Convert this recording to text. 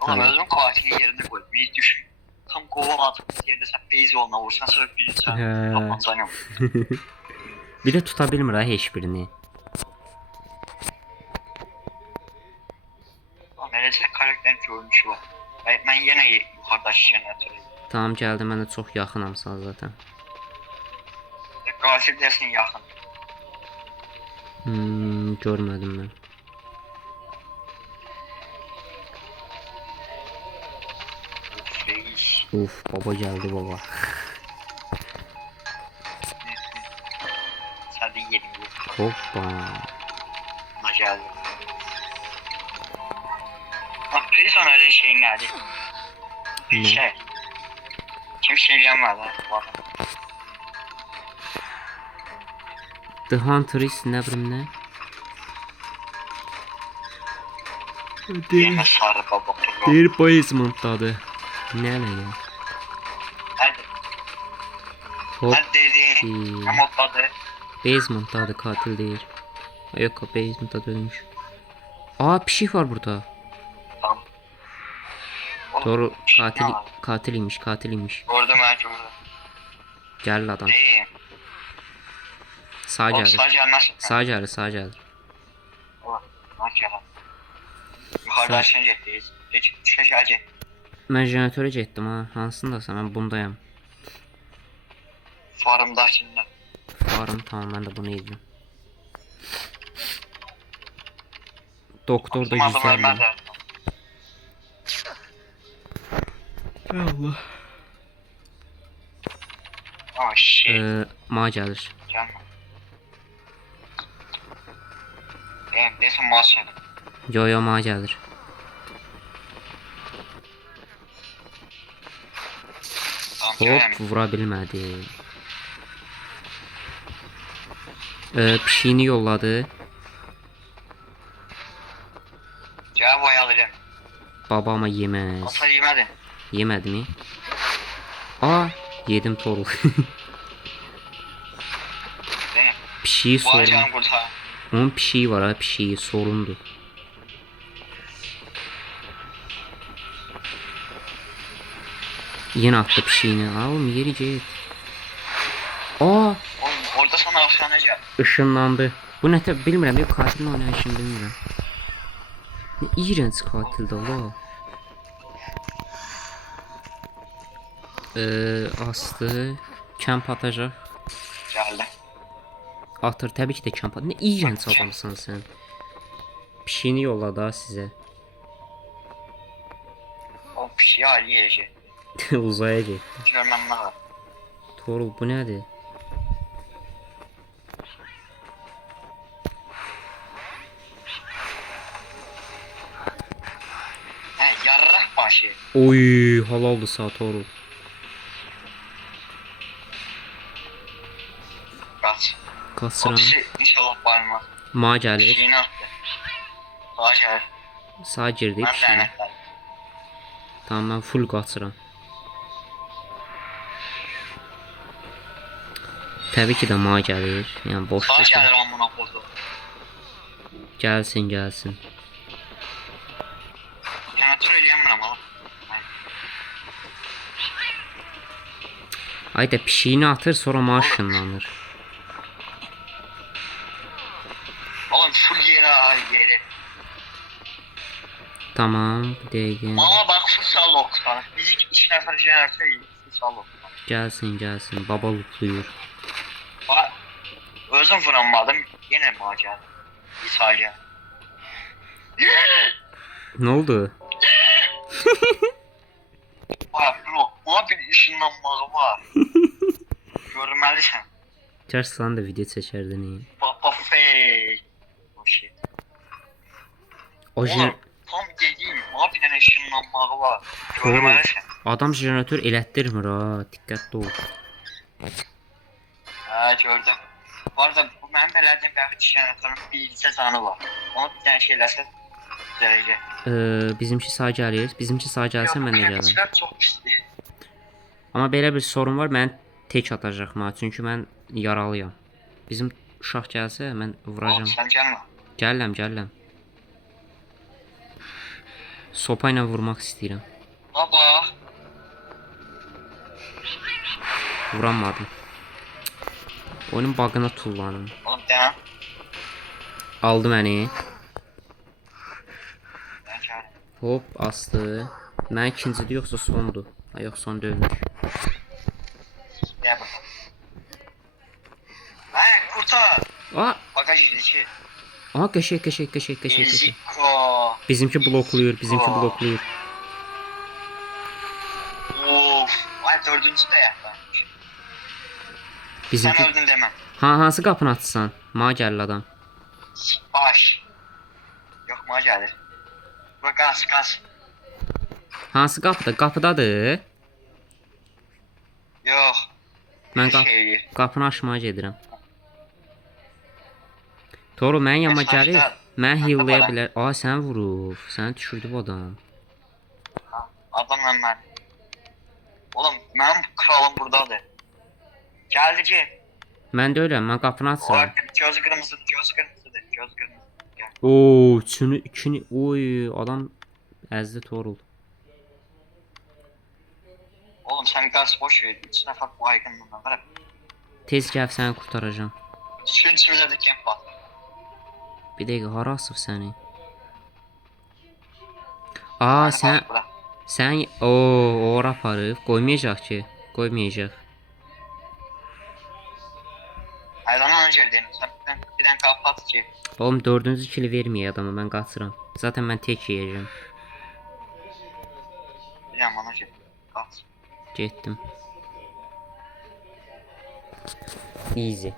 Oğlum Tamam. özüm katilin yerine koydum. İyi düşün. Tam kova atıp yerde sen base yoluna vursan sonra bilirsən. Hə. Tapancan yok. Bir də tuta bilmir ha heç birini. Oğlum eləcə karakterin görünüşü var. Ben yine yukarıdaki jeneratörü. Tamam gəldim, mən də çox yaxınam sana zaten. Qatil desin yaxın. Görmədim mən. Reis. Uf, baba gəldi baba. Sədi yedim bu. Hoppa. Buna geldi. Bak bir sonraki şey nerede? Bir Ne? şey. Kim söyleyemez ha bu adam. The Hunter is nə bilim nə? Yine sarı baba. Deyir basementdadır. Nə nə? Hadi. Hop. Hadi dedi. Ne modladı? Basementdadır, katil deyir. Yox, basementda dönmüş. Aa, pişik var burada. Tamam. Oğlum, Doğru, ne var? katil imiş. Gördüm ben gördüm. Gəl adam. Değil. Sağ Oğlum gəlir. sadece anlarsın. Sağ gəlir. Oğlum nasıl yalan? Yukarıda aşağı gittiyiz. Düşəcək. Mən jeneratörə getdim ha. Hansındasan? Mən bundayam. Farımda şimdi. Varım, tamam, mən də bunu yedim. Doktor da Adım güzel. ölmədi. Allah. Oh shit. Ma gəlir. Gelme. Neyse maaş yedim. Yo, ma gəlir. Tamam Hop, göreyim. vura bilmədi. Pişiyini yolladı. Cevap oyalayacağım. Baba ama yeməz. Ata yemedin. Yemədi mi? Aa, yedim torul. Benim. Pişiyi Bu sorun. acağını kurtar. Onun pişiyi var ha, pişiyi sorundu. Yine attı pişiğini. Aa, oğlum yeri get. Aa, Oğlum orada sana akşanacak. ışınlandı. Bu nə tə bilmirəm, yox katilin oynayışını bilmirəm. Ne iğrenç katildi Allah. Astı. Kamp atacaq. Geldi. Atır, təbii ki də kamp atır. Ne iğrenç adamsan sən. Pişiğini yolladı ha sizə. O pişiyi hali yiyecek. Uzaya getdi. Görmem ne var. Torul, bu nədir? He yarrak başı. Oy, halaldı sağ Torul. Kaç. O Qaçıram. pişi inşallah bayılmaz. Ma gəlir. Pişiğini attı. Sağa gel. Sağ girdi Ben pişiyi. lanetler. Tamam, mən full qaçıram. Təbii ki də ma gəlir. Yəni boş Sağa getmir. gelir amına koydu. Gəlsin. Jeneratör eləyəmirəm oğlum. Ay da pişiyini atır, sonra ma ışınlanır. Oğlum full yere. Tamam, bir dəqiqə. Mama bak full sallok sana. Biz iki nefer jeneratör eləyik. Full sallok. Gəlsin. Baba lutluyur. Bak. Özüm vuramadım. Yine macer. İtalya. Nə oldu? Bak bro. Buna bir ışınlanmağı var. Görmelisin. Gəl sana da video çəkərdin. Papa fake. Oh shit. O Oğlum tam dediğim buna bir tane ışınlanmağı var. Görmelisin. adam jeneratör elətdirmir ha. Diqqətli ol. Ha gördüm. Bu arada bu benim belirlediğim bir jeneratörün bilgisayar canı var. Onu bir tane şeylerse düzelecek. Bizimki sağ gəlir. Bizimki sağ gəlsə mən də gəlirəm. Kıyafetçiler çok pisli. Amma belə bir sorun var. Mən tek atacaq ma. Çünki mən yaralıyam. Bizim uşaq gəlsə mən Oğlum vuracağam. sen gelme. Gəlirəm. Sopa ilə vurmaq istəyirəm. Baba. Vuramadım. Oyunun bug'ına tullanım. Oğlum devam. Aldı məni. Ben çağırayım. Hop astı. Mən ikincidir yoxsa sondur? Ha yox son döyülmüş. Gel bakalım. Hayır kurtar. Aa, Bagaj içi. aha qəşəng. Riziko. Bizimki blokluyor, bizimki blokluyor. Of. Vay dördüncü de yaptı. Sen Bizimki öldün demem. hansı qapını açsan? Ma gəldi adam. Baş. Yok mu gelir. Bak gaz. Hansı qapıda? Qapıdadır. Yok. Mən qapını açmağa gedirəm. Toru mən yanıma gəlir. Mən heal'laya bilər. Aa sən vurub. Səni düşürdü bu adam. Adamla ben. Oğlum benim kralım buradadır. Geldi ki. Mən də öləm. Mən qapını O açsam. artık gözü kırmızıdır. Gel. Oo, üçünü oy adam əzdi Torul. Oğlum sen gaz boş ver. 3 nefer bu aygınlığından var. Tez gəl səni qurtaracağam. Düşün içimize de kemp var. Bir dəqiqə hara asıb səni? Aa sən ora aparıb qoymayacaq ki. Qoymayacaq. Hayvanla önce dedim. Sen birden kapat ki. Oğlum 4-cü kili verməyə adama mən qaçıram. Zaten mən tek yeyəcəm. Bilmem bana ki. Kapat. Getdim. Easy.